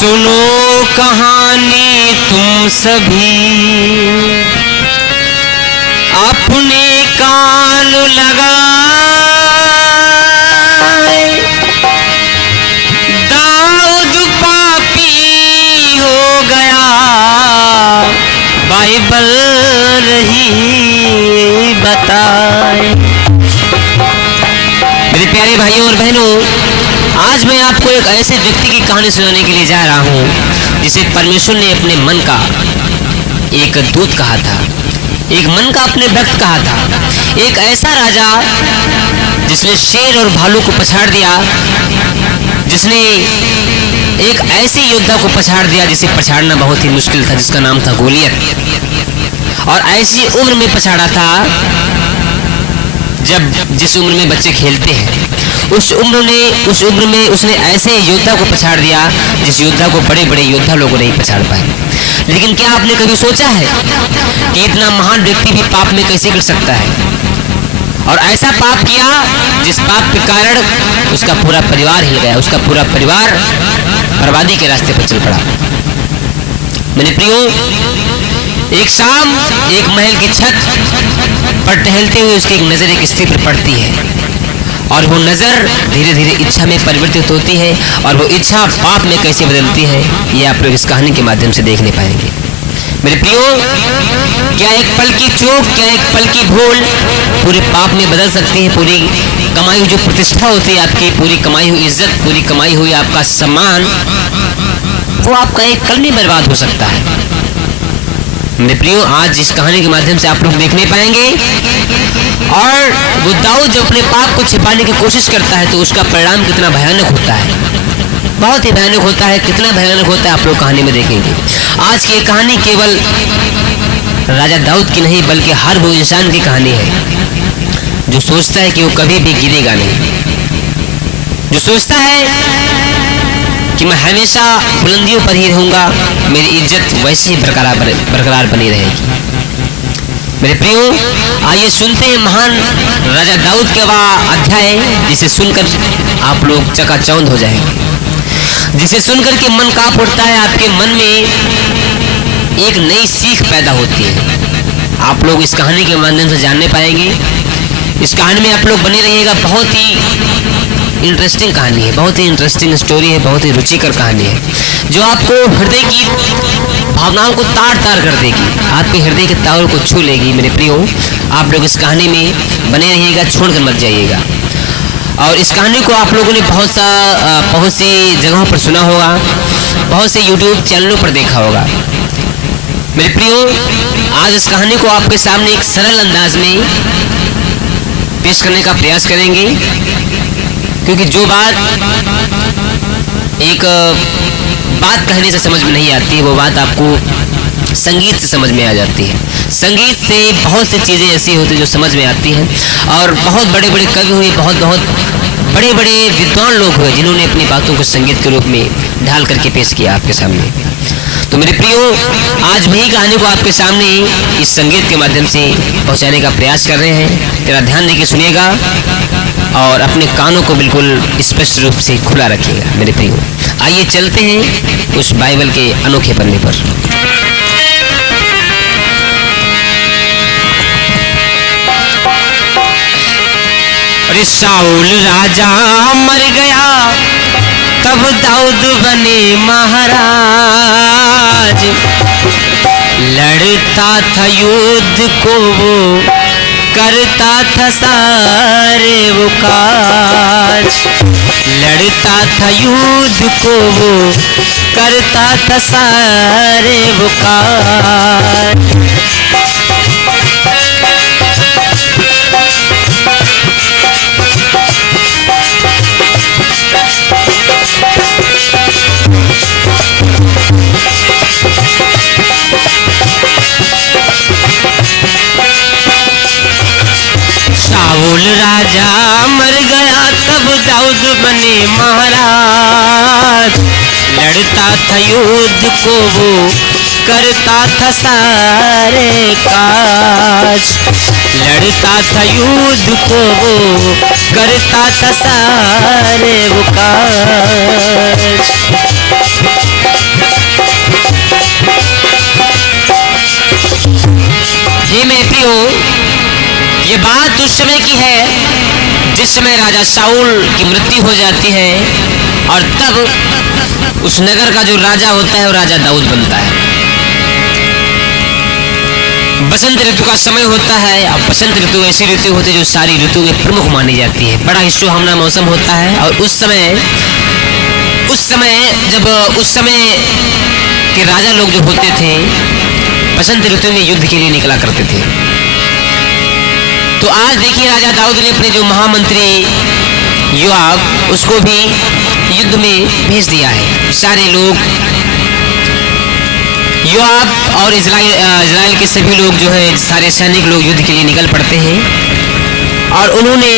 सुनो कहानी तुम सभी, अपने कान लगाए। दाऊद पापी हो गया, बाइबल रही बताए। मेरे प्यारे भाइयों और बहनों, आज मैं आपको एक ऐसे व्यक्ति की कहानी सुनाने के लिए जा रहा हूँ जिसे परमेश्वर ने अपने मन का एक दूत कहा था, एक मन का अपने भक्त कहा था। एक ऐसा राजा जिसने शेर और भालू को पछाड़ दिया, जिसने एक ऐसे योद्धा को पछाड़ दिया जिसे पछाड़ना बहुत ही मुश्किल था, जिसका नाम था गोलियत। और ऐसी उम्र में पछाड़ा था जिस उम्र में बच्चे खेलते हैं, उस उम्र में उसने ऐसे योद्धा को पछाड़ दिया जिस योद्धा को बड़े बड़े योद्धा लोग नहीं पछाड़ पाए। लेकिन क्या आपने कभी सोचा है कि इतना महान व्यक्ति भी पाप में कैसे गिर सकता है? और ऐसा पाप किया जिस पाप के कारण उसका पूरा परिवार हिल गया, उसका पूरा परिवार बर्बादी के रास्ते पर चल पड़ा। मेरे प्रियो, एक शाम एक महल की छत पर टहलते हुए उसकी एक नजर एक स्त्री पर पड़ती है, और वो नजर धीरे धीरे इच्छा में परिवर्तित होती है, और वो इच्छा पाप में कैसे बदलती है ये आप लोग इस कहानी के माध्यम से देखने पाएंगे। मेरे प्रियो, क्या एक पल की चूक, क्या एक पल की भूल पूरे पाप में बदल सकती है? पूरी कमाई हुई जो प्रतिष्ठा होती है आपकी, पूरी कमाई हुई इज्जत, पूरी कमाई हुई आपका सम्मान, वो आपका एक कल में बर्बाद हो सकता है। मेरे प्रियो, आज इस कहानी के माध्यम से आप लोग देखने पाएंगे। और वो दाऊद जब अपने पाप को छिपाने की कोशिश करता है तो उसका परिणाम कितना भयानक होता है, बहुत ही भयानक होता है। कितना भयानक होता है आप लोग कहानी में देखेंगे। आज की कहानी केवल राजा दाऊद की नहीं बल्कि हर वो इंसान की कहानी है जो सोचता है कि वो कभी भी गिरेगा नहीं, जो सोचता है कि मैं हमेशा बुलंदियों पर ही रहूंगा, मेरी इज्जत वैसे ही बरकरार बनी रहेगी। मेरे प्रियो, आइए सुनते हैं महान राजा दाऊद के वह अध्याय जिसे सुनकर आप लोग चकाचौंध हो जाएंगे, जिसे सुनकर के मन कांप उठता है। आपके मन में एक नई सीख पैदा होती है। आप लोग इस कहानी के माध्यम से जानने पाएंगे। इस कहानी में आप लोग बने रहिएगा। बहुत ही इंटरेस्टिंग कहानी है, बहुत ही इंटरेस्टिंग स्टोरी है, बहुत ही रुचिकर कहानी है जो आपको हृदय की भावनाओं को तार तार कर देगी, आपके हृदय के तारों को छू लेगी। मेरे प्रियो, आप लोग इस कहानी में बने रहिएगा, छोड़कर मत जाइएगा। और इस कहानी को आप लोगों ने बहुत सी जगहों पर सुना होगा, बहुत से YouTube चैनलों पर देखा होगा। मेरे प्रियो, आज इस कहानी को आपके सामने एक सरल अंदाज में पेश करने का प्रयास करेंगे, क्योंकि जो बात एक बात कहने से समझ में नहीं आती है, वो बात आपको संगीत से समझ में आ जाती है। संगीत से बहुत सी चीज़ें ऐसी होती हैं जो समझ में आती हैं। और बहुत बड़े बड़े कवि हुए, बहुत बड़े बड़े विद्वान लोग हुए जिन्होंने अपनी बातों को संगीत के रूप में ढाल करके पेश किया आपके सामने। तो मेरे प्रियो, आज वही कहानी को आपके सामने इस संगीत के माध्यम से पहुंचाने का प्रयास कर रहे हैं। तेरा ध्यान देके सुनिएगा और अपने कानों को बिल्कुल स्पष्ट रूप से खुला रखिएगा। मेरे प्रियो, आइए चलते हैं उस बाइबल के अनोखे पन्ने पर। अरे शाऊल राजा मर गया, तब दाऊद बने महाराज। लड़ता था युद्ध को वो, करता था सारे वो काज। लड़ता था युद्ध को वो, करता था सारे वो काज। शाऊल राजा मर गया, तब दाऊद बने महाराज। लड़ता था युद्ध को वो, करता था सारे काज। लड़ता था युद्ध को वो, करता था सारे वो काज। बात उस समय की है जिस समय राजा शाऊल की मृत्यु हो जाती है और तब उस नगर का जो राजा होता है वो राजा दाऊद बनता है। बसंत ऋतु का समय होता है और बसंत ऋतु ऐसी ऋतु होती है जो सारी ऋतु में प्रमुख मानी जाती है। बड़ा ही सुहावना मौसम होता है और उस समय के राजा लोग जो होते थे बसंत ऋतु में युद्ध के लिए निकला करते थे। तो आज देखिए राजा दाऊद ने अपने जो महामंत्री योआब उसको भी युद्ध में भेज दिया है। सारे लोग योआब और इजराइल के सभी लोग जो है सारे सैनिक लोग युद्ध के लिए निकल पड़ते हैं और उन्होंने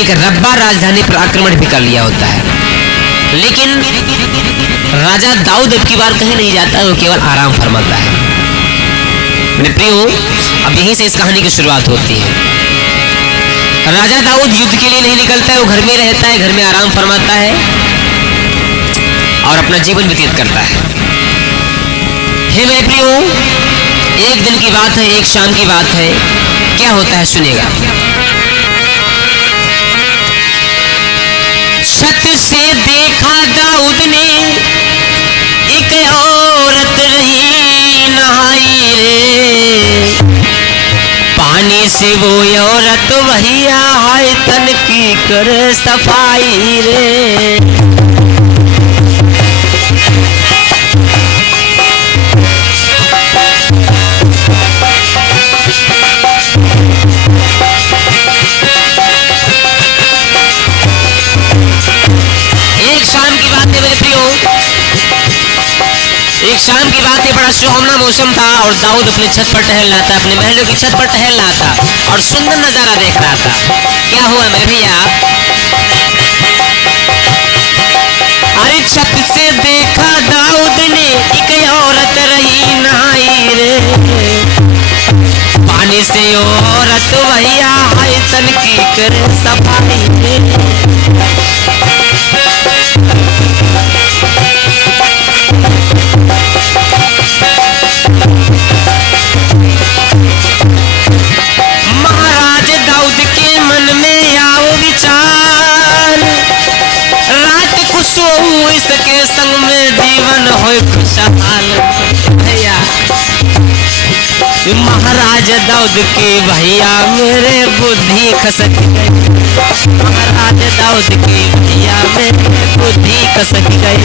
एक रब्बा राजधानी पर आक्रमण भी कर लिया होता है। लेकिन राजा दाऊद अब की बार कहीं नहीं जाता, वो केवल आराम फरमाता है। मेरे प्रियो, अब यहीं से इस कहानी की शुरुआत होती है। राजा दाऊद युद्ध के लिए नहीं निकलता है, वो घर में रहता है, घर में आराम फरमाता है और अपना जीवन व्यतीत करता है। हे मेरे प्रियो, एक दिन की बात है, एक शाम की बात है। क्या होता है सुनेगा। छत से देखा दाऊद ने एक औरत रही नहाई रे, पानी से वो औरत वही हाय तन की कर सफाई रे। एक शाम की बात है, बड़ा सुहावना मौसम था और दाऊद अपने छत पर टहल रहा था, अपने महलों की छत पर टहल रहा था और सुंदर नजारा देख रहा था। क्या हुआ मेरे भैया? अरे छत से देखा दाऊद ने एक औरत रही नहाई रे, पानी से औरत भैया हाय तन की कर सफाई रे। महाराज दाऊद के मन में आओ विचार, रात को सोऊं इसके संग में जीवन हो खुशहाल। भैया महाराज दाऊद के भैया मेरे बुद्धि खसक गई, महाराज दाऊद के भैया मेरे बुद्धि खसक गई।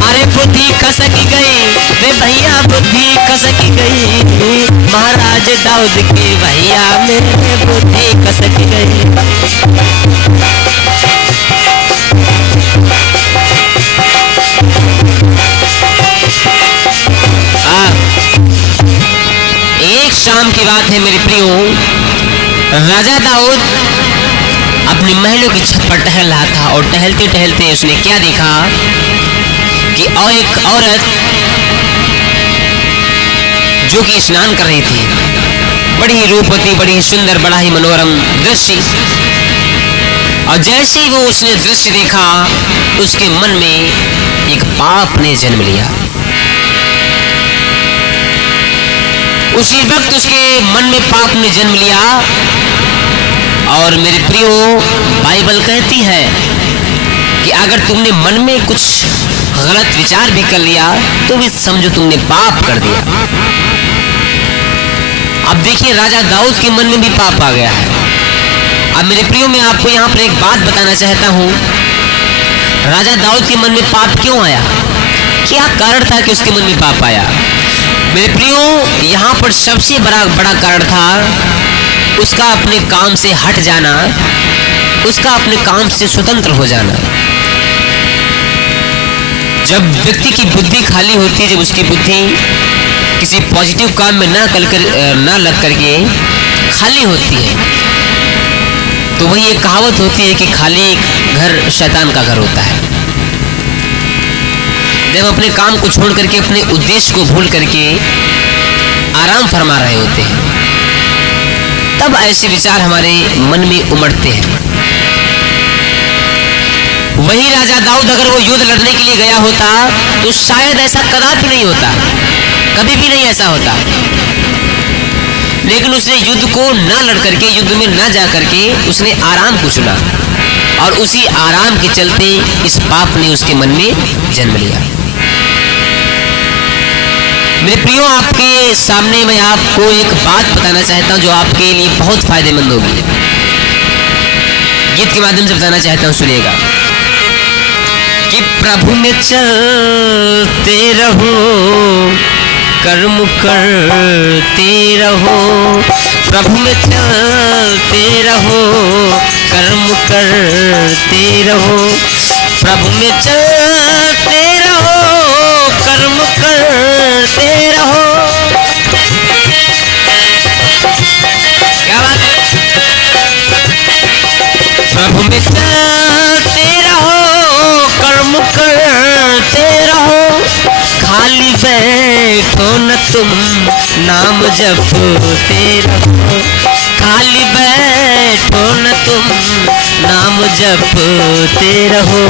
अरे बुद्धि खसक गई रे भैया, बुद्धि खसक गई, महाराज दाऊद के भैया मेरे बुद्धि खसक गई। एक शाम की बात है मेरे प्रियो, राजा दाऊद अपने महलों की छत पर टहल रहा था और टहलते टहलते उसने क्या देखा कि और एक औरत जो कि स्नान कर रही थी, बड़ी ही रूपवती, बड़ी ही सुंदर, बड़ा ही मनोरम दृश्य। और जैसे ही वो उसने दृश्य देखा उसके मन में एक पाप ने जन्म लिया। उसी वक्त उसके मन में पाप ने जन्म लिया। और मेरे प्रियो, बाइबल कहती है कि अगर तुमने मन में कुछ गलत विचार भी कर लिया तो भी समझो तुमने पाप कर दिया। अब देखिए राजा दाऊद के मन में भी पाप आ गया है। अब मेरे प्रियो, मैं आपको यहाँ पर एक बात बताना चाहता हूँ, राजा दाऊद के मन में पाप क्यों आया, क्या कारण था कि उसके मन में पाप आया। मेरे प्रियो, यहाँ पर सबसे बड़ा कारण था उसका अपने काम से हट जाना, उसका अपने काम से स्वतंत्र हो जाना। जब व्यक्ति की बुद्धि खाली होती है, जब उसकी बुद्धि किसी पॉजिटिव काम में ना लग करके खाली होती है, तो वही एक कहावत होती है कि खाली घर शैतान का घर होता है। जब अपने काम को छोड़ करके अपने उद्देश्य को भूल करके आराम फरमा रहे होते हैं, तब ऐसे विचार हमारे मन में उमड़ते हैं। वही राजा दाऊद अगर वो युद्ध लड़ने के लिए गया होता तो शायद ऐसा कदापि नहीं होता, कभी भी नहीं ऐसा होता। लेकिन उसने युद्ध को ना लड़ करके, युद्ध में ना जा करके उसने आराम को चुना, और उसी आराम के चलते इस पाप ने उसके मन में जन्म लिया। मेरे प्रियो, आपके सामने मैं आपको एक बात बताना चाहता हूं जो आपके लिए बहुत फायदेमंद होगी। गीत के माध्यम से बताना चाहता हूं, सुनिएगा कि प्रभु में चलते रहो, कर्म करते रहो, प्रभु में चलते रहो, कर्म करते रहो, प्रभु में चलते रहो, कर्म करते रहो। क्या बात है? प्रभु में चलते रहो, कर्म करते रहो, खाली बैठो न तुम, नाम जपते रहो, खाली बैठो न तुम, नाम जपते रहो।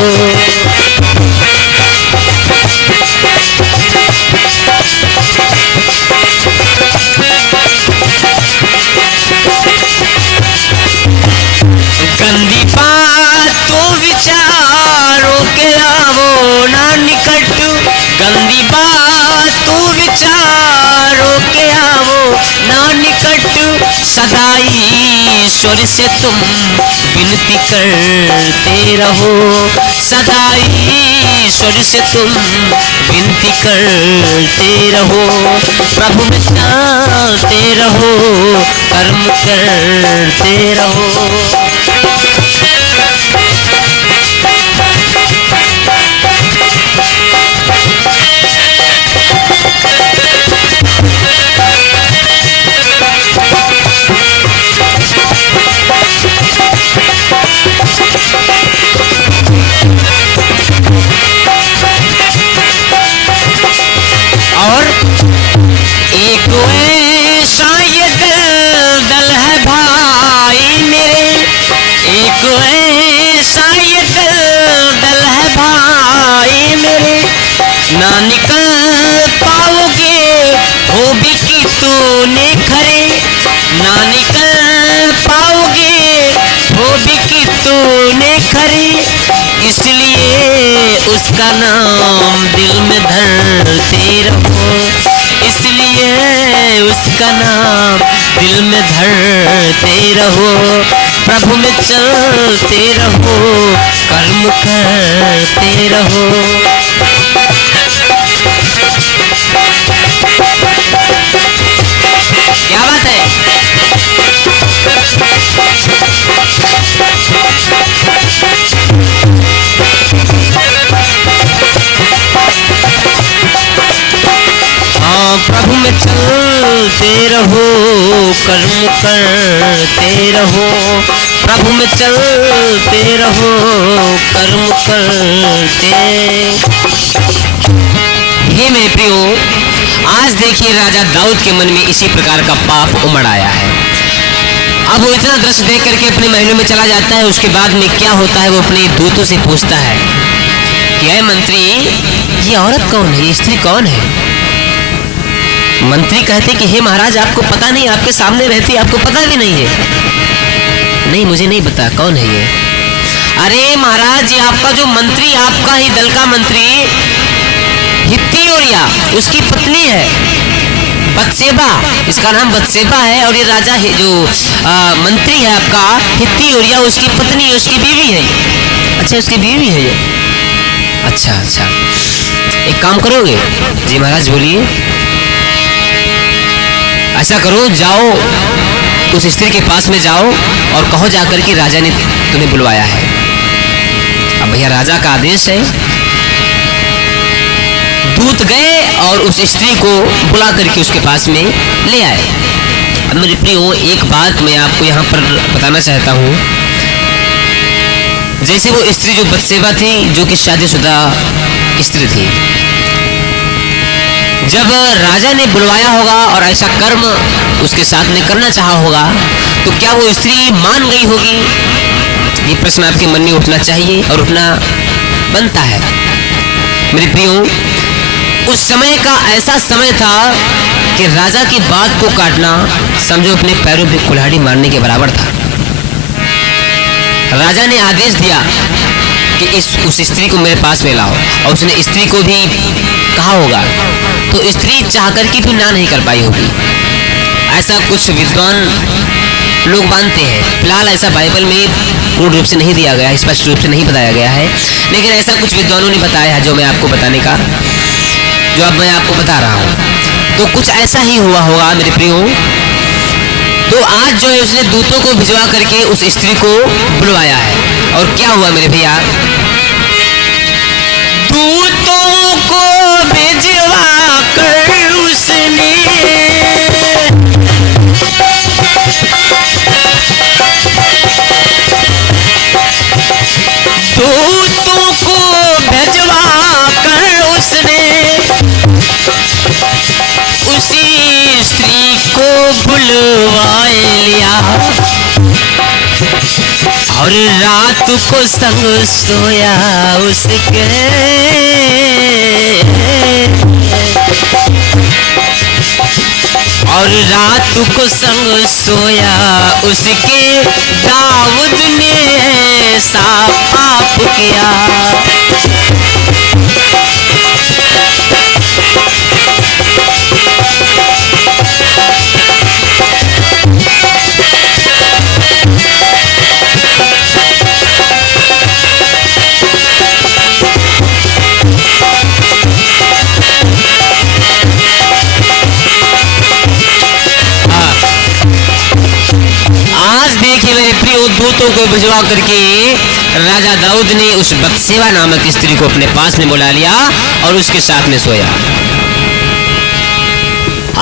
गंदी बातों विचारों के आवो ना निकट, गंदी बातों विचारों के आवो ना निकट, सदा ईश्वर से तुम विनती करते रहो, सदा ईश्वर से तुम विनती करते रहो, प्रभु में चलते रहो, कर्म करते रहो। और एक ऐसा ये दल है भाई मेरे, एक ऐसा ये दल है भाई मेरे, ना निकल पाओगे हो भी कि तूने खरे, ना निकल पाओगे हो भी कि तूने खरे, इसलिए उसका नाम दिल में धरते रहो, इसलिए उसका नाम दिल में धरते रहो, प्रभु में चलते रहो, कर्म करते रहो। क्या बात है? हाँ, प्रभु में चलते रहो, कर्म करते रहो, प्रभु में चलते रहो, कर्म करते। हे मेरे प्रियो, आज देखिए राजा दाऊद के मन में इसी प्रकार का पाप उमड़ आया है। अब वो इतना दृश्य देख करके अपने महलों में चला जाता है। उसके बाद में क्या होता है, वो अपने दूतों से पूछता है कि हे मंत्री, ये औरत कौन है, ये स्त्री कौन है? मंत्री कहते कि हे महाराज, आपको पता नहीं, आपके सामने रहती, आपको पता भी नहीं है। नहीं, मुझे नहीं पता कौन है ये। अरे महाराज, ये आपका जो मंत्री, आपका ही दल का मंत्री हित्ती ओरिया, उसकी पत्नी है बत्सेबा, इसका नाम बत्सेबा है, और ये राजा है जो मंत्री है आपका हित्ती ओरिया, उसकी पत्नी, उसकी बीवी है। अच्छा, उसकी बीवी है ये। अच्छा अच्छा, एक काम करोगे? जी महाराज बोलिए। ऐसा करो, जाओ उस स्त्री के पास में जाओ और कहो जाकर कि राजा ने तुम्हें बुलवाया है। अब भैया राजा का आदेश है। दूत गए और उस स्त्री को बुला करके उसके पास में ले आए। अब मेरे प्रियो, एक बात मैं आपको यहाँ पर बताना चाहता हूँ। जैसे वो स्त्री जो बत्सेबा थी, जो कि शादीशुदा स्त्री थी, जब राजा ने बुलवाया होगा और ऐसा कर्म उसके साथ में करना चाहा होगा, तो क्या वो स्त्री मान गई होगी? ये प्रश्न आपके मन में उठना चाहिए और उठना बनता है। मेरे प्रियो, उस समय का ऐसा समय था कि राजा की बात को काटना समझो अपने पैरों पे कुल्हाड़ी मारने के बराबर था। राजा ने आदेश दिया कि उस स्त्री को मेरे पास में लाओ, और उसने स्त्री को भी कहा होगा, तो स्त्री चाहकर के भी ना नहीं कर पाई होगी। ऐसा कुछ विद्वान लोग मानते हैं। फिलहाल ऐसा बाइबल में पूर्ण रूप से नहीं दिया गया है, स्पष्ट रूप से नहीं बताया गया है, लेकिन ऐसा कुछ विद्वानों ने बताया है जो मैं आपको बताने का, जो अब मैं आपको बता रहा हूँ। तो कुछ ऐसा ही हुआ होगा मेरे प्रियो। तो आज जो है उसने दूतों को भिजवा करके उस स्त्री को बुलवाया है। और क्या हुआ मेरे भैया, दूतों को भिजवा कर उसने दूतों को भिजवा कर उसने उसी स्त्री को बुलवा लिया, और रात को संग सोया उसके, और रात को संग सोया उसके, दाऊद ने ऐसा पाप किया। आज देखिए मेरे प्रिय, दूतों को भिजवा करके राजा दाऊद ने उस बत्सेबा नामक स्त्री को अपने पास में बुला लिया और उसके साथ में सोया।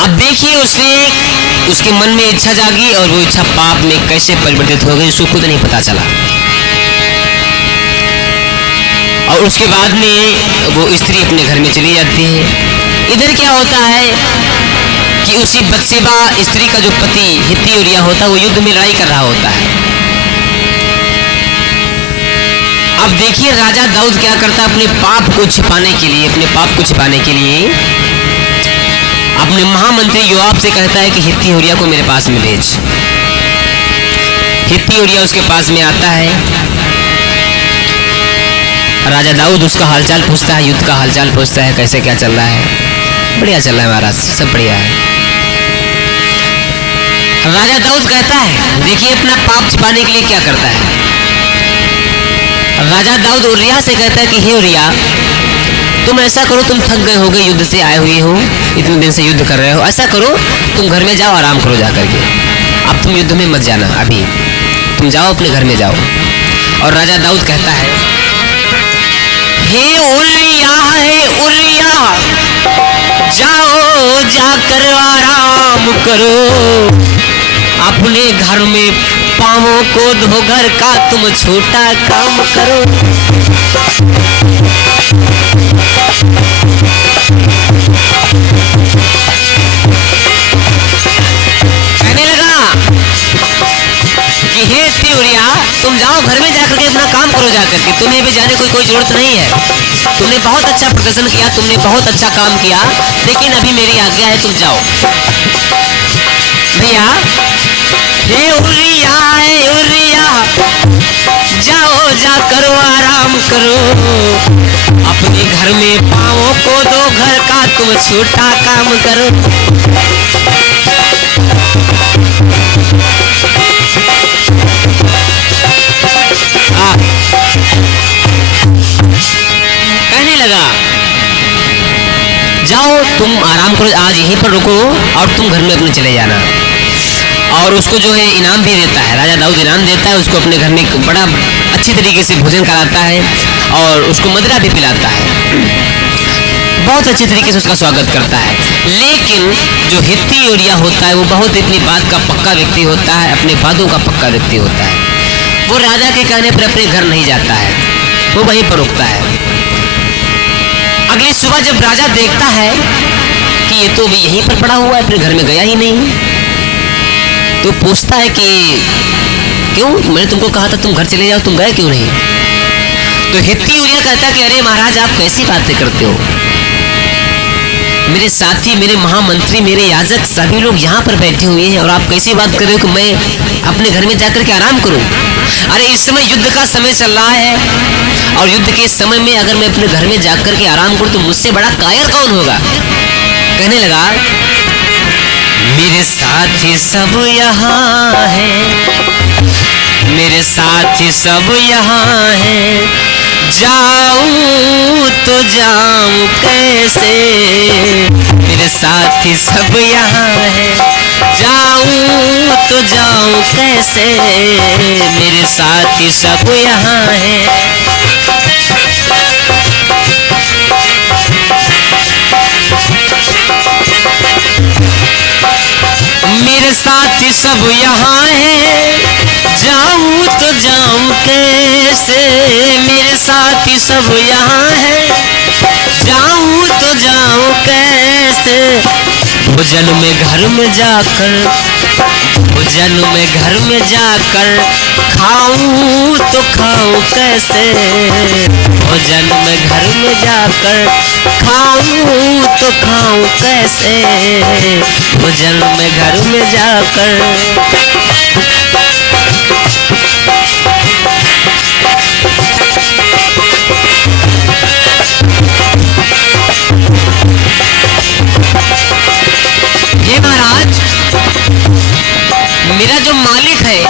अब देखिए उसके मन में इच्छा जागी, और वो इच्छा पाप में कैसे परिवर्तित हो गई उसको खुद नहीं पता चला। और उसके बाद में वो स्त्री अपने घर में चली जाती है। इधर क्या होता है कि उसी बत्सेबा स्त्री का जो पति हित्ती ऊरिया होता है वो युद्ध में लड़ाई कर रहा होता है। अब देखिए राजा दाऊद क्या करता है, अपने पाप को छिपाने के लिए, अपने महामंत्री योआब से कहता है कि हित्ती ऊरिया को मेरे पास में भेज। हित्ती ऊरिया उसके पास में आता है। राजा दाऊद उसका हालचाल पूछता है, युद्ध का हालचाल पूछता है, कैसे क्या चल रहा है। बढ़िया चल रहा है महाराज, सब बढ़िया है। राजा दाऊद कहता है, देखिए अपना पाप छिपाने के लिए क्या करता है। राजा दाऊद उरिया से कहता है कि हे उरिया, तुम ऐसा करो, तुम थक गए होगे, युद्ध से आए हुए हो, इतने दिन से युद्ध कर रहे हो, ऐसा करो तुम घर में जाओ, आराम करो जा करके, अब तुम युद्ध में मत जाना, अभी तुम जाओ अपने घर में जाओ। और राजा दाऊद कहता है, हे उरिया जाओ, जाकर आराम करो, अपने घर में पांवों को धो, घर का तुम छोटा काम करो। कहने लगा कि हे उरिया, तुम जाओ घर में जाकर के अपना काम करो जाकर के, तुम्हें भी जाने की कोई जरूरत नहीं है। तुमने बहुत अच्छा प्रदर्शन किया, तुमने बहुत अच्छा काम किया, लेकिन अभी मेरी आज्ञा है तुम जाओ। भैया हे उरिया जाओ, जा करो आराम करो, अपने घर में पांवों को दो, घर का तुम छोटा काम करो। कहने लगा, जाओ तुम आराम करो, आज यहीं पर रुको और तुम घर में अपने चले जाना। और उसको जो है इनाम भी देता है, राजा दाऊद इनाम देता है उसको, अपने घर में बड़ा अच्छी तरीके से भोजन कराता है और उसको मदिरा भी पिलाता है, बहुत अच्छी तरीके से उसका स्वागत करता है। लेकिन जो हित्ती ऊरिया होता है वो बहुत अपनी बात का पक्का व्यक्ति होता है, अपने वादों का पक्का व्यक्ति होता है। वो राजा के कहने पर अपने घर नहीं जाता है, वो वहीं पर रुकता है। अगली सुबह जब राजा देखता है कि ये तो भी यहीं पर पड़ा हुआ है, अपने घर में गया ही नहीं, तो पूछता है कि क्यों, मैंने तुमको कहा था तुम घर चले जाओ, तुम गए क्यों नहीं। तो हित्ती ऊरिया कहता कि अरे महाराज आप कैसी बातें करते हो, मेरे साथी, मेरे महामंत्री, मेरे याजक सभी लोग यहाँ पर बैठे हुए हैं और आप कैसी बात कर रहे हो कि मैं अपने घर में जाकर के आराम करूं? अरे इस समय युद्ध का समय चल रहा है और युद्ध के समय में अगर मैं अपने घर में जाकर के आराम करूं तो मुझसे बड़ा कायर कौन होगा? कहने लगा, मेरे साथी सब यहाँ है, मेरे साथी सब यहाँ है, जाऊं तो जाऊं कैसे? मेरे साथी सब यहाँ है, जाऊं तो जाऊं कैसे? मेरे साथी सब यहाँ है। मेरे साथी सब यहाँ है, जाऊं तो जाऊं कैसे? मेरे साथी सब यहाँ है, जाऊं तो जाऊं कैसे? भोजन में घर में जाकर, भोजन में घर में जाकर खाऊं तो खाऊं कैसे? भोजन में घर में जाकर खाऊं तो खाऊं कैसे? भोजन में घर में जाकर। ये महाराज, मेरा जो मालिक है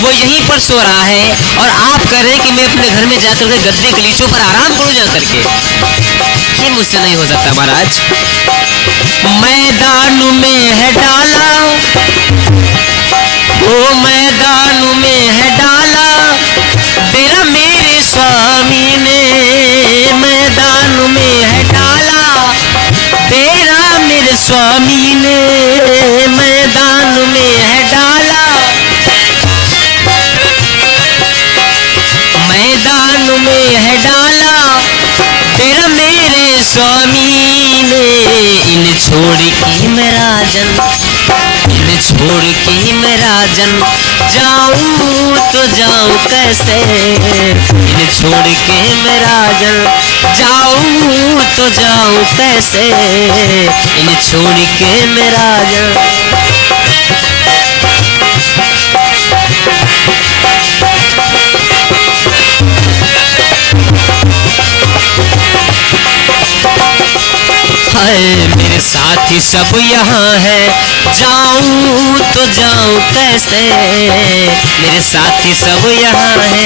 वो यहीं पर सो रहा है और आप कह रहे हैं कि मैं अपने घर में जाकर के गद्दे गलीचों पर आराम करूं जा करके। ये मुझसे नहीं हो सकता महाराज। मैदान में है डाला, वो मैदान में है डाला, तेरा मेरे स्वामी ने मैदान में है डाला, तेरा मेरे स्वामी ने मैदान में है डाला, मैदान में है डाला, तेरा मेरे स्वामी ने। इन छोड़ के मैं राजन, इन छोड़ के मैं राजन, जाऊं तो जाऊं कैसे? इन छोड़ के मैं राजन, जाऊं तो जाऊं कैसे? इन छोड़ के मैं राजन। हाय मेरे साथी सब यहाँ है, जाऊं तो जाऊं कैसे? मेरे साथी सब यहाँ है।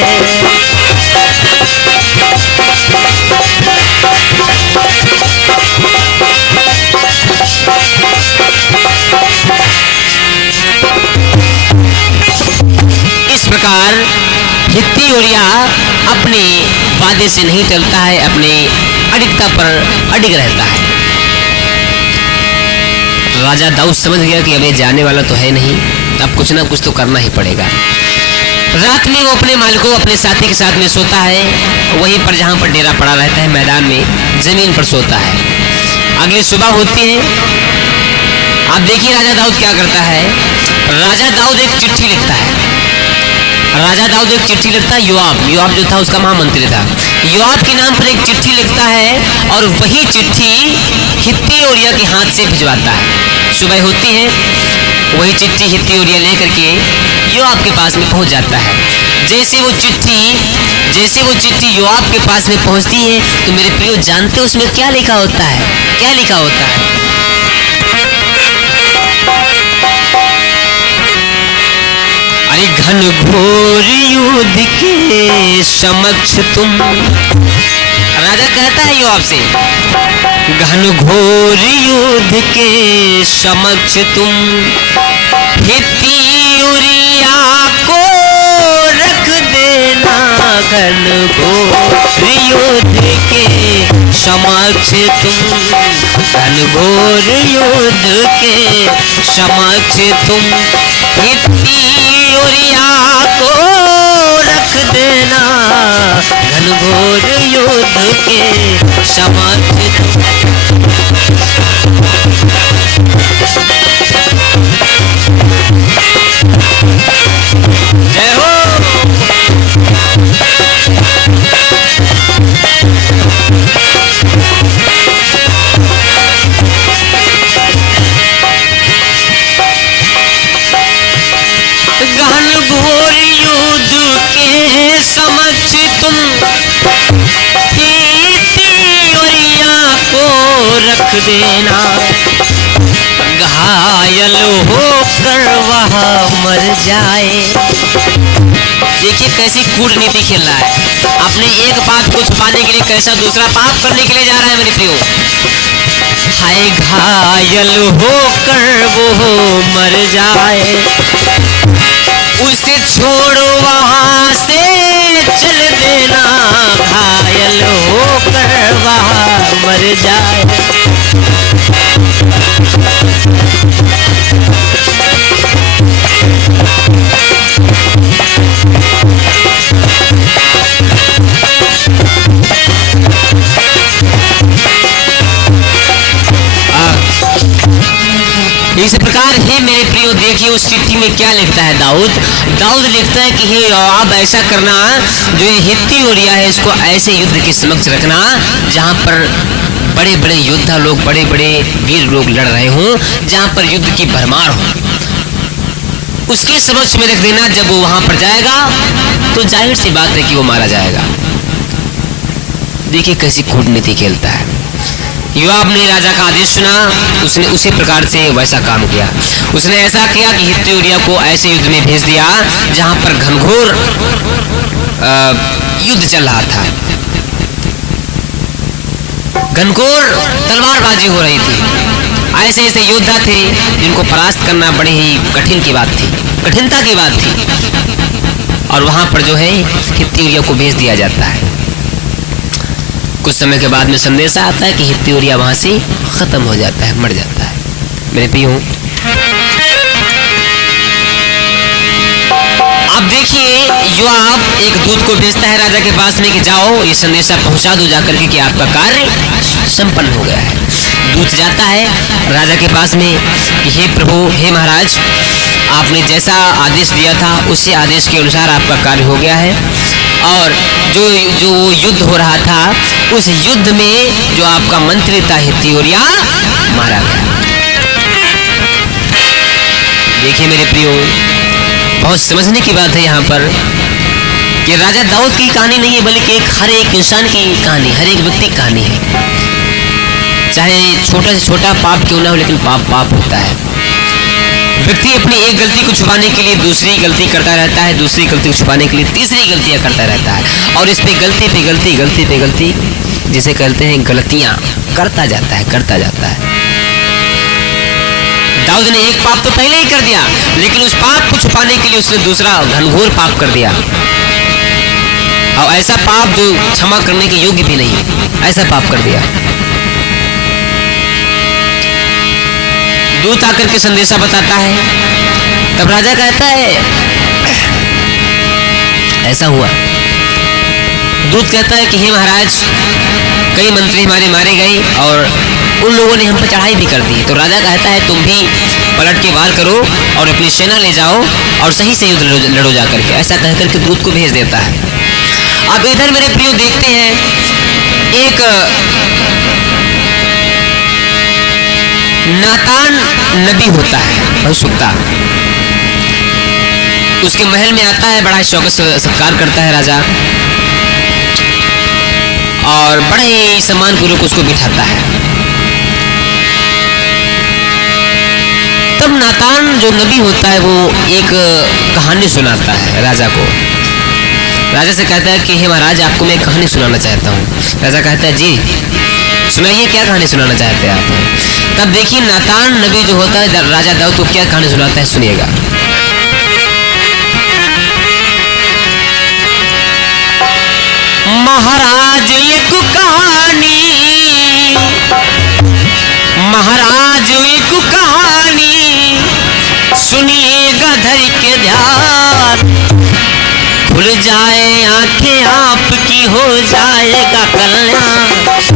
इस प्रकार हित्ती ओरिया अपने वादे से नहीं टलता है, अपने अडिगता पर अडिग रहता है। राजा दाऊद समझ गया कि अब ये जाने वाला तो है नहीं, अब कुछ ना कुछ तो करना ही पड़ेगा। रात में वो अपने मालिकों, अपने साथी के साथ में सोता है, वहीं पर जहाँ पर डेरा पड़ा रहता है, मैदान में जमीन पर सोता है। अगली सुबह होती है। आप देखिए राजा दाऊद क्या करता है। राजा दाऊद एक चिट्ठी लिखता है। राजा दाऊद एक चिट्ठी लिखता है। योआब जो था उसका महामंत्री था, योआब के नाम पर एक चिट्ठी लिखता है और वही चिट्ठी हित्ती ओरिया के हाथ से भिजवाता है। सुबह होती है, वही चिट्ठी हित्ती ओरिया लेकर के योआब के पास में पहुंच जाता है। जैसे वो चिट्ठी योआब के पास में पहुंचती है तो मेरे प्रियो जानते उसमें क्या लिखा होता है? क्या लिखा होता है? अरे घन घोर युद्ध के समक्ष तुम, राजा कहता है योआब से, घन घोर युद्ध के समक्ष तुम हित्ती उरिया को रख देना। घन घोर युद्ध के समक्ष तुम, घन घोर युद्ध के समक्ष तुम हित्ती उरिया को रख देना। घन घोर युद्ध के समक्ष तुम। जय हो। रख देना, घायल होकर वह मर जाए। देखिए कैसी कूटनीति खेल रहा है, अपने एक पाप को छुपाने के लिए कैसा दूसरा पाप करने के लिए जा रहा है मेरे प्रियो। हाय घायल होकर वो मर जाए, उसे छोड़ो वहां से चल देना, घायल होकर वहां मर जाए। इस प्रकार है मेरे प्रियो, देखिए उस चिट्ठी में क्या लिखता है दाऊद। दाऊद लिखता है कि हे योआब, ऐसा करना जो ये हित्ती ओरिया है इसको ऐसे युद्ध के समक्ष रखना जहां पर बड़े बड़े योद्धा लोग, बड़े बड़े वीर लोग लड़ रहे हों, जहां पर युद्ध की भरमार हो, उसके समक्ष में रख देना। जब वो वहां पर जाएगा तो जाहिर सी बात है कि वो मारा जाएगा। देखिए कैसी कूटनीति खेलता है। योआब ने राजा का आदेश सुना, उसने उसी प्रकार से वैसा काम किया। उसने ऐसा किया कि हित्ती उरिया को ऐसे युद्ध में भेज दिया जहां पर घनघोर युद्ध चल रहा था, घनघोर तलवारबाजी हो रही थी। ऐसे ऐसे योद्धा थे जिनको परास्त करना बड़ी ही कठिन की बात थी, कठिनता की बात थी। और वहां पर जो है हित्ती उरिया को भेज दिया जाता है। कुछ समय के बाद में संदेशा आता है कि हित्ती उरिया वहां से खत्म हो जाता है, मर जाता है। मेरे प्रियो, अब देखिए योआब एक दूत को भेजता है राजा के पास में कि जाओ ये संदेशा पहुंचा दो जाकर के कि आपका कार्य संपन्न हो गया है। दूत जाता है राजा के पास में कि हे प्रभु, हे महाराज, आपने जैसा आदेश दिया था उसी आदेश के अनुसार आपका कार्य हो गया है, और जो युद्ध हो रहा था उस युद्ध में जो आपका मंत्री था हित्ती उरिया मारा गया। देखिए मेरे प्रियो, बहुत समझने की बात है यहाँ पर कि राजा दाऊद की कहानी नहीं है, बल्कि हर एक इंसान की कहानी, हर एक व्यक्ति की कहानी है। चाहे छोटा से छोटा पाप क्यों ना हो, लेकिन पाप पाप होता है। व्यक्ति अपनी एक गलती को छुपाने के लिए दूसरी गलती करता रहता है, दूसरी गलती को छुपाने के लिए तीसरी गलतियां करता रहता है, और इस पे गलती पे गलती, गलती पे गलती, जिसे कहते हैं गलतियां करता जाता है, करता जाता है। दाऊद ने एक पाप तो पहले ही कर दिया, लेकिन उस पाप को छुपाने के लिए उसने दूसरा घनघोर पाप कर दिया, और ऐसा पाप जो क्षमा करने के योग्य भी नहीं, ऐसा पाप कर दिया। दूत आकर के संदेशा बताता है, तब राजा कहता है ऐसा हुआ। दूत कहता है कि हे महाराज, कई मंत्री हमारे मारे गए और उन लोगों ने हम पर चढ़ाई भी कर दी। तो राजा कहता है तुम भी पलट के वार करो और अपनी सेना ले जाओ और सही से युद्ध लड़ो जा करके। ऐसा कह करके दूत को भेज देता है। अब इधर मेरे प्रियो देखते हैं, एक नातान नबी होता है, भविष्यवक्ता, उसके महल में आता है, बड़ा शौक से सत्कार करता है राजा, और बड़े ही सम्मानपूर्वक उसको बिठाता है। तब नातान जो नबी होता है वो एक कहानी सुनाता है राजा को। राजा से कहता है कि हे महाराज, आपको मैं कहानी सुनाना चाहता हूँ। राजा कहता है जी सुनाइए, क्या कहानी सुनाना चाहते हैं आप। तब देखिए नातान नबी जो होता है राजा दाऊद को क्या कहानी सुनाता है, सुनिएगा। महाराज एक कहानी, महाराज एक कहानी, सुनिएगा धर के ध्यान, खुल जाए आंखें आपकी हो जाएगा कल्याण,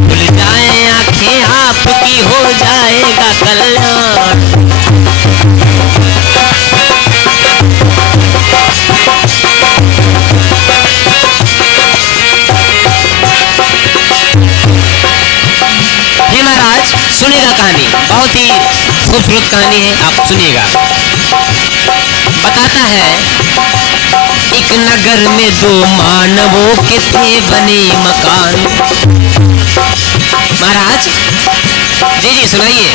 खुल जाए आंखें आपकी हो जाएगा कल्याण। हे महाराज सुनिएगा कहानी, बहुत ही खूबसूरत कहानी है, आप सुनिएगा। बताता है, एक नगर में दो मानवों के थे बने मकान। महाराज जी सुनाइए।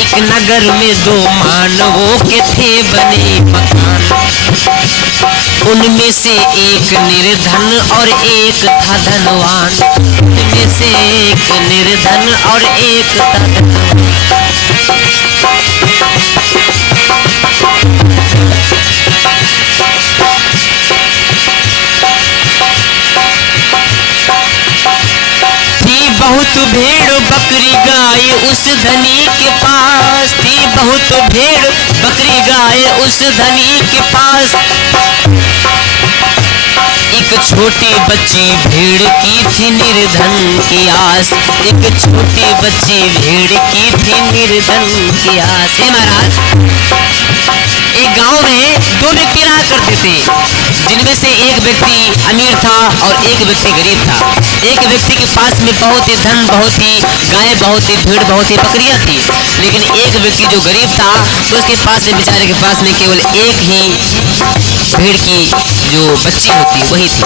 एक नगर में दो मानवों के थे बने मकान, उनमें से एक निर्धन और एक था धनवान, उनमें से एक निर्धन और एक था धनवान। बहुत भेड़ बकरी गाय उस धनी के पास थी, बहुत भेड़ बकरी गाय उस धनी के पास। एक छोटी बच्ची भेड़ की थी निर्धन की आस, एक छोटी बच्ची भेड़ की थी निर्धन की आस। हे महाराज, एक गांव में दो व्यक्ति रहा करते थे, जिनमें से एक व्यक्ति अमीर था और एक व्यक्ति गरीब था। एक व्यक्ति के पास में बहुत ही धन, बहुत ही गाय, बहुत ही भेड़, बहुत ही बकरियां थी, लेकिन एक व्यक्ति जो गरीब था तो उसके पास में, बेचारे के पास में केवल एक ही भेड़ की जो बच्ची होती वही थी,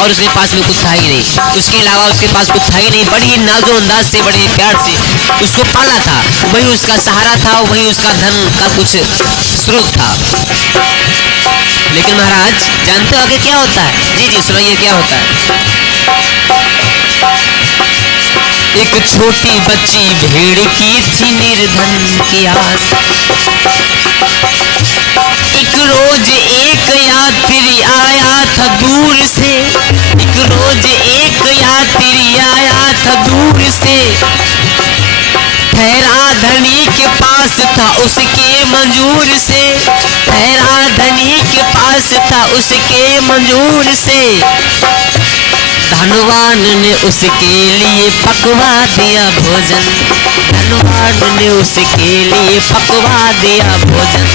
और उसके पास में कुछ था ही नहीं। उसके अलावा उसके पास कुछ था ही नहीं। बड़ी नाजो अंदाज से, बड़े प्यार से उसको पाला था, वही उसका सहारा था, वही उसका धन का कुछ स्रोत था। लेकिन महाराज जानते हो आगे क्या होता है? जी जी सुनाइए, क्या होता है? एक छोटी बच्ची भेड़ की थी निर्धन की आस, एक रोज एक यात्री आया था दूर से, एक रोज एक यात्री आया था दूर से। ठहरा धनी के पास था उसके मंजूर से, ठहरा धनी के पास था उसके मंजूर से। धनवान ने उसके लिए पकवा दिया भोजन, धनवान ने उसके लिए पकवा दिया भोजन।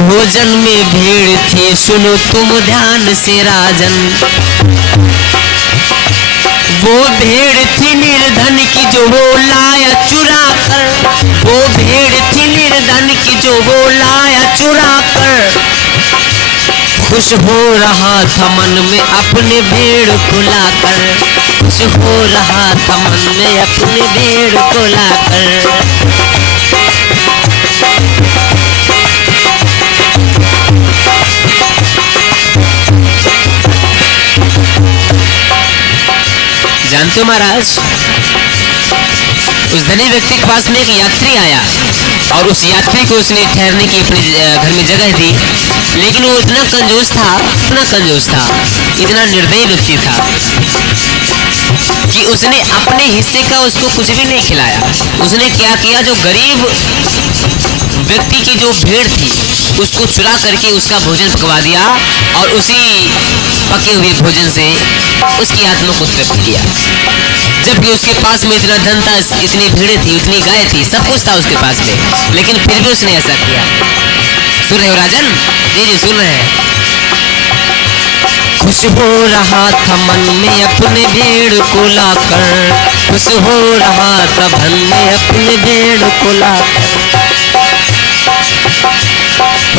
भोजन में भीड़ थी, सुनो तुम ध्यान से राजन, वो भेड़ थी निर्धन की जो वो लाया चुरा कर, वो भेड़ थी निर्धन की जो वो लाया चुरा कर। खुश हो रहा था मन में अपने भेड़ को लाकर, खुश हो रहा था मन में अपने भेड़ को लाकर। जानते हो महाराज, उस धनी व्यक्ति के पास में एक यात्री आया और उस यात्री को उसने ठहरने की अपने घर में जगह दी, लेकिन वो इतना कंजूस था, इतना कंजूस था, इतना निर्दयी व्यक्ति था कि उसने अपने हिस्से का उसको कुछ भी नहीं खिलाया। उसने क्या किया, जो गरीब व्यक्ति की जो भेड़ थी उसको चुरा करके उसका भोजन पकवा दिया और उसी पके हुए भोजन से उसकी आत्मा को तृप्त किया। जबकि उसके पास में इतना धन था, इतनी भीड़ें थी, इतनी गाय थी, सब कुछ था उसके पास में, लेकिन फिर भी उसने ऐसा किया। सुन रहे हो राजन? जी जी सुन रहे हैं। खुश हो रहा था मन में अपने भेड़ को लाकर, खुश हो रहा था मन में अपने भेड़ को लाकर।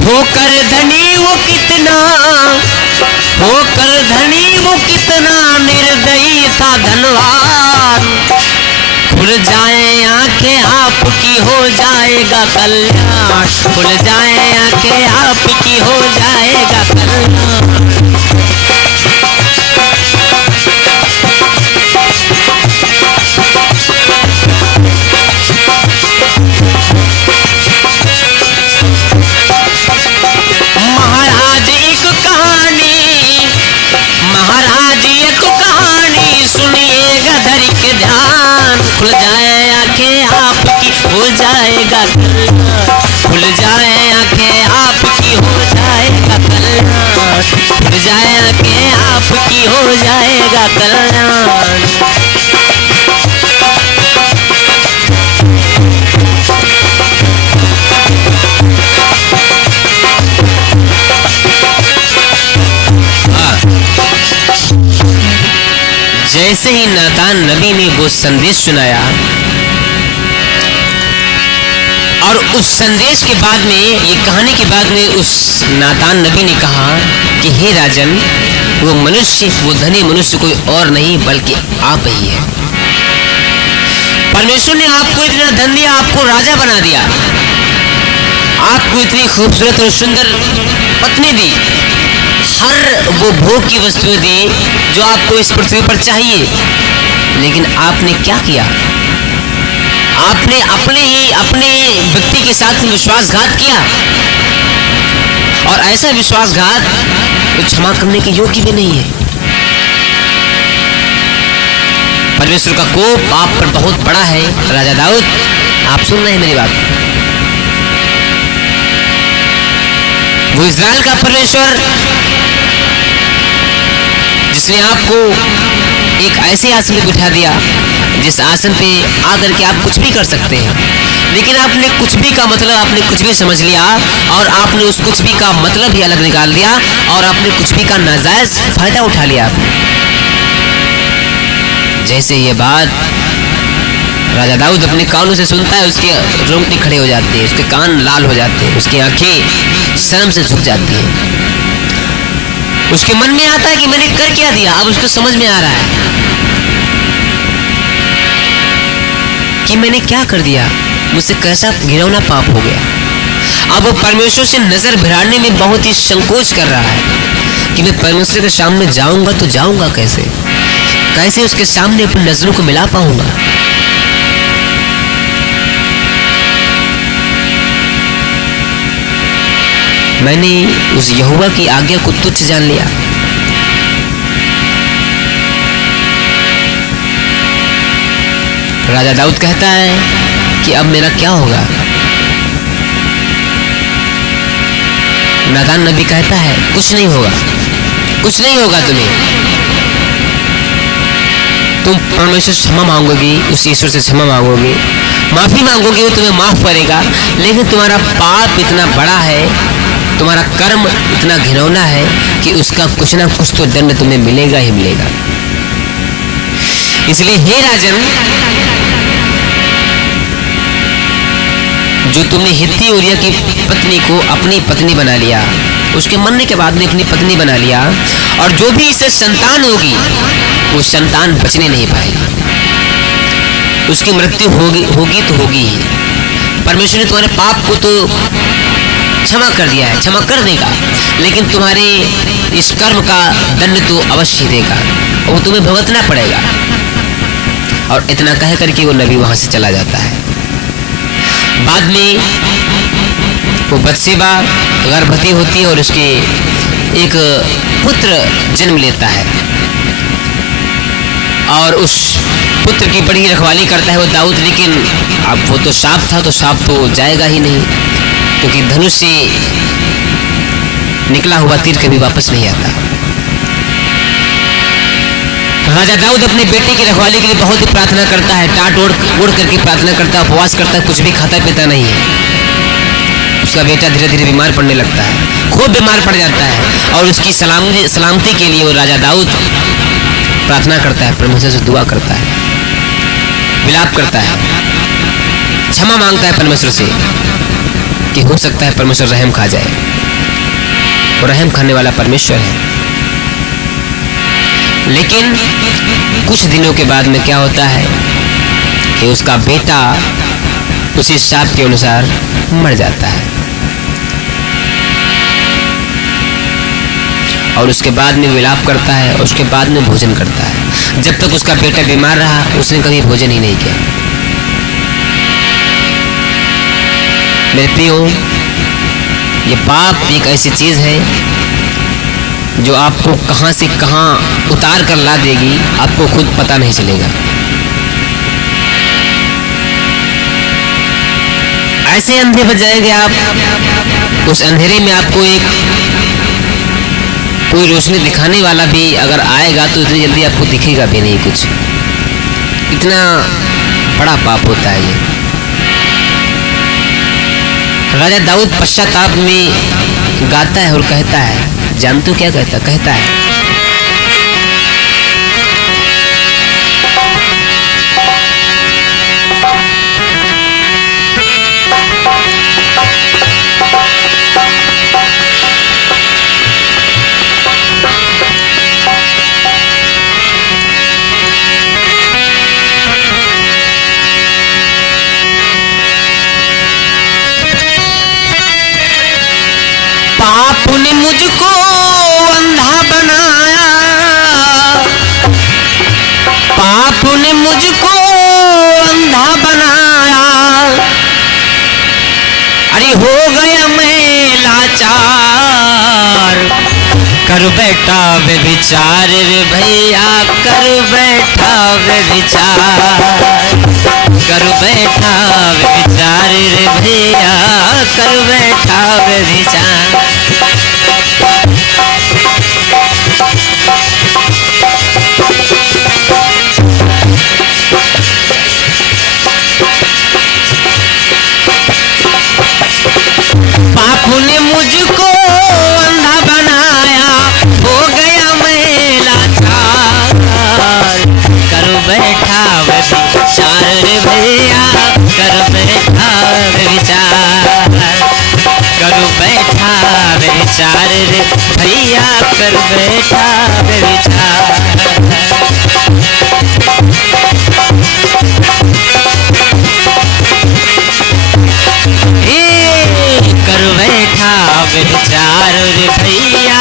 होकर धनी वो कितना, होकर धनी वो कितना निर्दयी था धनवान। खुल जाए आंखें आपकी हो जाएगा कल्याण, खुल जाए आंखें आपकी हो जाएगा कल्याण। महाराज एक कहानी, महाराज एक कहानी सुनिएगा धर के ध्यान। खुल जाए आंखें आपकी हो जाएगा कल्याण, खुल जाए आंखें आपकी हो जाएगा कल्याण, खुल जाए आंखें आपकी हो जाएगा कल्याण। जैसे ही नातान नबी ने वो संदेश सुनाया और उस संदेश के बाद में, ये कहानी के बाद में, उस नातान नबी ने कहा कि हे राजन, वो मनुष्य, वो धनी मनुष्य कोई और नहीं बल्कि आप ही है। परमेश्वर ने आपको इतना धन दिया, आपको राजा बना दिया, आपको इतनी खूबसूरत और सुंदर पत्नी दी, हर वो भोग की वस्तुएं दी जो आपको इस पृथ्वी पर चाहिए, लेकिन आपने क्या किया? आपने अपने व्यक्ति के साथ विश्वासघात किया, और ऐसा विश्वासघात तो क्षमा करने के योग्य भी नहीं है। परमेश्वर का कोप आप पर बहुत बड़ा है। राजा दाऊद, आप सुन रहे हैं मेरी बात? वो इज़राइल का परमेश्वर जिसने आपको एक ऐसे आसन पे बिठा दिया जिस आसन पे आकर के आप कुछ भी कर सकते हैं, लेकिन आपने कुछ भी का मतलब आपने कुछ भी समझ लिया, और आपने उस कुछ भी का मतलब ही अलग निकाल दिया, और आपने कुछ भी का नाजायज फायदा उठा लिया आपने। जैसे ये बात राजा दाऊद अपने कानों से सुनता है, उसके रोंगटे खड़े हो जाते हैं, उसके कान लाल हो जाते हैं, उसकी आंखें शर्म से झुक जाती हैं। उसके मन में आता है कि मैंने कर क्या दिया। अब उसको समझ में आ रहा है कि मैंने क्या कर दिया, मुझसे कैसा घिनौना पाप हो गया। अब वो परमेश्वर से नजर भिड़ाने में बहुत ही संकोच कर रहा है कि मैं परमेश्वर के सामने जाऊंगा तो जाऊंगा कैसे, कैसे उसके सामने अपनी नजरों को मिला पाऊंगा। मैंने उस यहोवा की आज्ञा को तुच्छ जान लिया। राजा दाऊद कहता है कि अब मेरा क्या होगा। नातान नबी कहता है कुछ नहीं होगा, कुछ नहीं होगा तुम्हें। तुम परमेश्वर से क्षमा मांगोगी, उस ईश्वर से क्षमा मांगोगी, माफी मांगोगी, वो तुम्हें माफ करेगा, लेकिन तुम्हारा पाप इतना बड़ा है, तुम्हारा कर्म इतना घिनौना है कि उसका कुछ ना कुछ तो दंड तुम्हें मिलेगा ही मिलेगा। इसलिए हे राजन, जो तुमने हित्ती उरिया की पत्नी को अपनी पत्नी बना लिया, उसके मरने के बाद में अपनी पत्नी बना लिया, और जो भी इससे संतान होगी वो संतान बचने नहीं पाएगी, उसकी मृत्यु होगी तो होगी ही। परमेश्वर ने तुम्हारे पाप को तो क्षमा कर दिया है, क्षमा कर देगा, लेकिन तुम्हारे इस कर्म का दंड तो अवश्य देगा, वो तुम्हें भुगतना पड़ेगा। और इतना कह करके वो नबी वहां से चला जाता है। बाद में वो बत्शेबा गर्भवती होती है और उसके एक पुत्र जन्म लेता है, और उस पुत्र की बड़ी रखवाली करता है वो दाऊद। लेकिन अब वो तो सांप था, तो सांप तो जाएगा ही नहीं, क्योंकि धनुष से निकला हुआ तीर कभी वापस नहीं आता। राजा दाऊद अपने बेटे की रखवाली के लिए बहुत ही प्रार्थना करता है, टाट ओढ़ करके प्रार्थना करता है, उपवास करता है, कुछ भी खाता पीता नहीं है। उसका बेटा धीरे धीरे बीमार पड़ने लगता है, खूब बीमार पड़ जाता है, और उसकी सलामती के लिए वो राजा दाऊद प्रार्थना करता है, परमेश्वर से दुआ करता है, विलाप करता है, क्षमा मांगता है परमेश्वर से कि हो सकता है परमेश्वर रहम खा जाए। वो रहम खाने वाला परमेश्वर है। लेकिन कुछ दिनों के बाद में क्या होता है कि उसका बेटा उसी शाप के अनुसार मर जाता है, और उसके बाद में विलाप करता है, और उसके बाद में भोजन करता है। जब तक उसका बेटा बीमार रहा उसने कभी भोजन ही नहीं किया। मेरे प्रियो, ये पाप एक ऐसी चीज है जो आपको कहां से कहां उतार कर ला देगी, आपको खुद पता नहीं चलेगा। ऐसे अंधे बन जाएंगे आप, उस अंधेरे में आपको एक कोई रोशनी दिखाने वाला भी अगर आएगा तो इतनी जल्दी आपको दिखेगा भी नहीं कुछ। इतना बड़ा पाप होता है ये। राजा दाऊद पश्चाताप में गाता है और कहता है, जानते हो क्या कहता है? मुझको अंधा बनाया, पाप ने मुझको अंधा बनाया, अरे हो गया मैं लाचार, कर बैठा वे विचार रे भैया, कर बैठा वे विचार, कर बैठा वे विचार रे भैया, कर बैठा वे विचार। पाप ने मुझको अंधा बनाया, हो गया मैं लाचार, कर बैठा वे विचार रे भैया, कर बैठा वे विचार, कर बैठा वे विचार रे भैया, कर बैठा वे विचार। कर बैठा वे विचार रे भैया,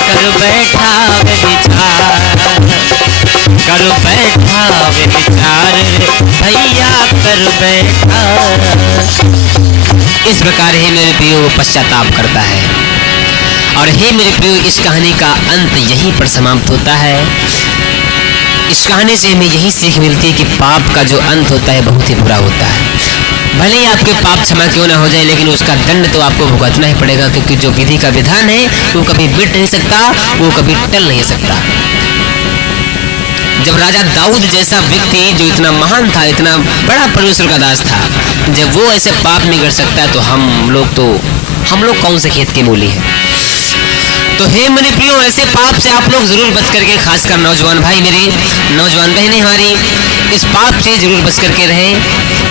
कर बैठा वे विचार, कर बैठा वे विचार रे भैया, कर बैठा। इस प्रकार हे मेरे प्रियो पश्चाताप करता है। और हे मेरे प्रियो, इस कहानी का अंत यहीं पर समाप्त होता है। इस कहानी से हमें यही सीख मिलती है कि पाप का जो अंत होता है बहुत ही बुरा होता है। भले ही आपके पाप क्षमा क्यों ना हो जाए, लेकिन उसका दंड तो आपको भुगतना ही पड़ेगा, क्योंकि जो विधि का विधान है वो कभी मिट नहीं सकता, वो कभी टल नहीं सकता। जब राजा दाऊद जैसा व्यक्ति जो इतना महान था, इतना बड़ा परमेश्वर का दास था, जब वो ऐसे पाप में गिर सकता है, तो हम लोग कौन से खेत के मूली हैं। तो हे मेरे प्रियो, ऐसे पाप से आप लोग जरूर बच करके, खासकर नौजवान भाई मेरे, नौजवान बहनें हमारी, इस पाप से जरूर बच करके रहें,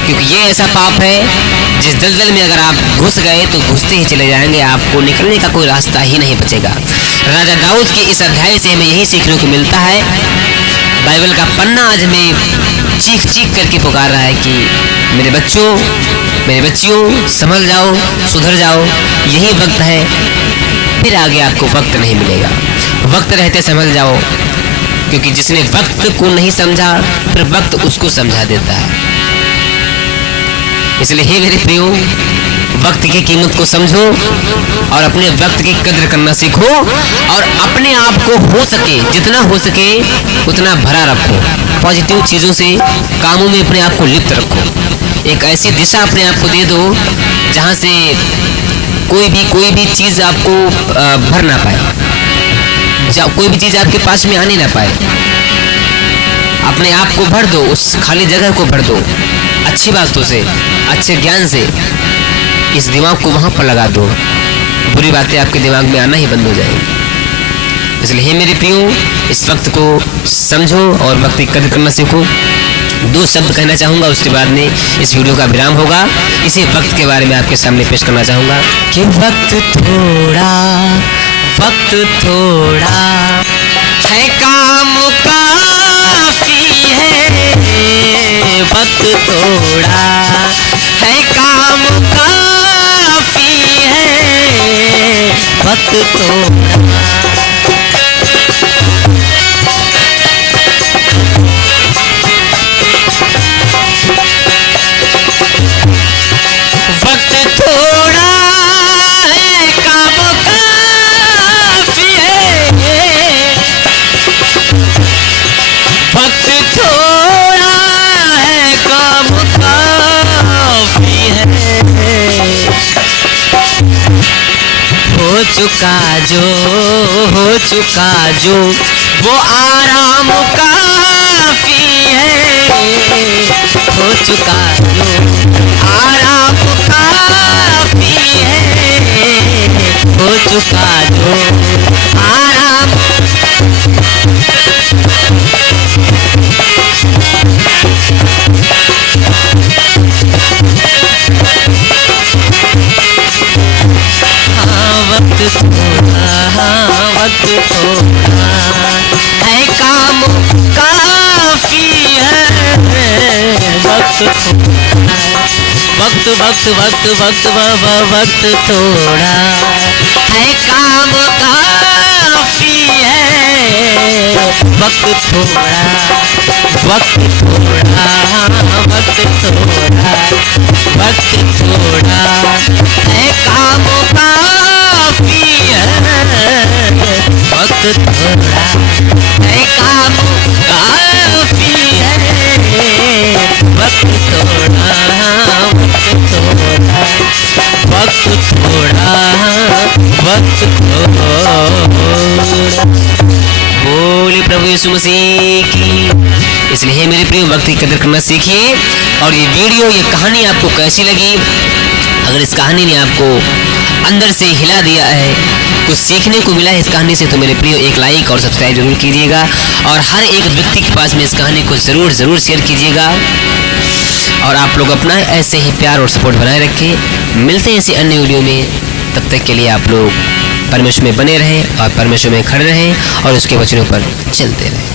क्योंकि ये ऐसा पाप है जिस दलदल में अगर आप घुस गए तो घुसते ही चले जाएंगे, आपको निकलने का कोई रास्ता ही नहीं बचेगा। राजा दाऊद के इस अध्याय से हमें यही सीखने को मिलता है। बाइबल का पन्ना आज हमें चीख चीख करके पुकार रहा है कि मेरे बच्चों, मेरे बच्चियों, संभल जाओ, सुधर जाओ, यही वक्त है, फिर आगे आपको वक्त नहीं मिलेगा। वक्त रहते संभल जाओ, क्योंकि जिसने वक्त को नहीं समझा फिर वक्त उसको समझा देता है। इसलिए हे मेरे प्रियो, वक्त की कीमत को समझो और अपने वक्त की कदर करना सीखो, और अपने आप को हो सके, जितना हो सके उतना भरा रखो। पॉजिटिव चीज़ों से, कामों में अपने आप को लिप्त रखो। एक ऐसी दिशा अपने आप को दे दो जहाँ से कोई भी चीज़ आपको भर ना पाए, कोई भी चीज़ आपके पास में आने ना पाए। अपने आप को भर दो, उस खाली जगह को भर दो अच्छी बातों से, अच्छे ज्ञान से। इस दिमाग को वहाँ पर लगा दो, बुरी बातें आपके दिमाग में आना ही बंद हो जाएगी। इसलिए हे मेरे प्रियो, इस वक्त को समझो और वक्त की कदर करना सीखो। 2 शब्द कहना चाहूँगा, उसके बाद में इस वीडियो का विराम होगा। इसी वक्त के बारे में आपके सामने पेश करना चाहूँगा कि वक्त थोड़ा है, काम काफी है। वक्त थोड़ा है, काम काफी है। वक्त थोड़ा हो चुका जो वो आराम काफी है। हो चुका जो आराम काफी है। हो चुका जो आराम वक्त थोड़ा है, काम काफी है। वक्त थोड़ा है, काम वक्त थोड़ा, वक्त थोड़ा, वक्त थोड़ा, वक्त थोड़ा है, काम काफी है। वक्त थोड़ा है, काम काफी है। वक्त थोड़ा, वक्त थोड़ा, वक्त थोड़ा, वक्त थोड़ा। बोले प्रभु यीशु मसीह की। इसलिए मेरे प्रिय, वक्त की कदर करना सीखिए। और ये वीडियो, ये कहानी आपको कैसी लगी? अगर इस कहानी ने आपको अंदर से हिला दिया है, कुछ सीखने को मिला है इस कहानी से, तो मेरे प्रिय एक लाइक और सब्सक्राइब जरूर कीजिएगा। और हर एक व्यक्ति के पास में इस कहानी को ज़रूर ज़रूर शेयर कीजिएगा। और आप लोग अपना ऐसे ही प्यार और सपोर्ट बनाए रखें। मिलते हैं इसी अन्य वीडियो में। तब तक के लिए आप लोग परमेश्वर में बने रहें और परमेश्वर में खड़े रहें और उसके वचनों पर चलते रहें।